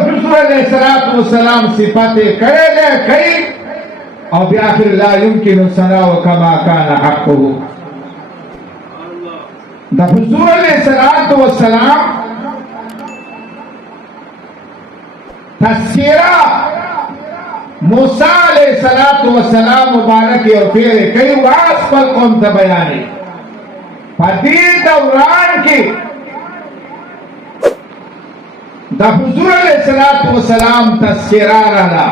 हुजूर अलैहिस्सलातु वस्सलाम सिफातें करे दे कई और बिआखिर ला युमकिनु सनाउ कमा कान हक़्क़ुहु। द हुजूर अलैहिस्सलातु वस्सलाम तस्कीरा मूसा अलैहिस्सलातु वस्सलाम मुबारक और फिर कई वास पर कौम था बयानी पति दौरान की द हुजूर अलैहिस्सलातु वस्सलाम तस्कीरा रहा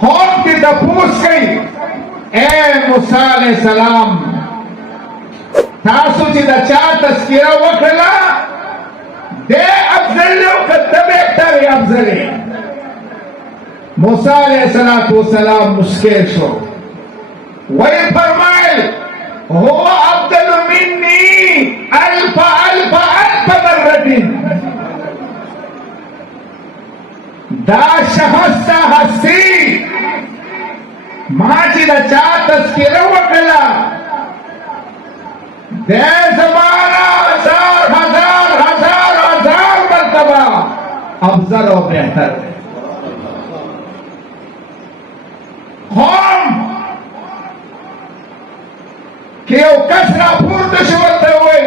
कौम की तपूस गई ए मूसा अलैहिस्सलाम तासु ची द चा तस्कीरा वकला दे अफजल कतबे तरी अफजल मूसा अलैहिस्सलातु वस्सलाम मुस्किल शो वही फरमाए हो अफजल मिन्नी अल्फ अल्फ अल्फ मर्रतिन दा शहस हसी माची दा चा तस्कीरा वकला दे जमाना हजार हजार हजार हजार मर्तबा अफजल और बेहतर है। हम क्यों कसरा पूर्त शुवत हुई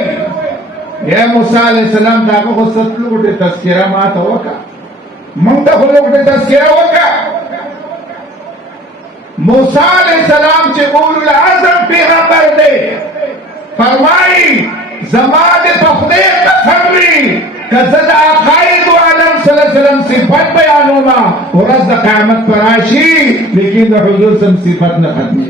ये मूसा अलैहिस्सलाम दाको को सत्लु गुटे तस्कीरा मात होगा मंगता को गुटे तस्कीरा होगा मूसा अलैहिस्सलाम चे उलुल आज़म पैगंबर दे फरमाई जमात पखदे कसमरी कज़द आकाइद आलम सल्लल्लाहु अलैहि वसल्लम सिफत बयानुमा और रज़ क़यामत पराशी लेकिन हुजूर सम सिफत न खत्मी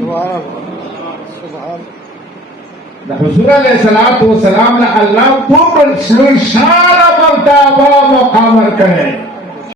हुजूर अलैहिस्सलातु वस्सलाम अल्लाह पूर्ण शान मर्तबा मुक़ामर करे।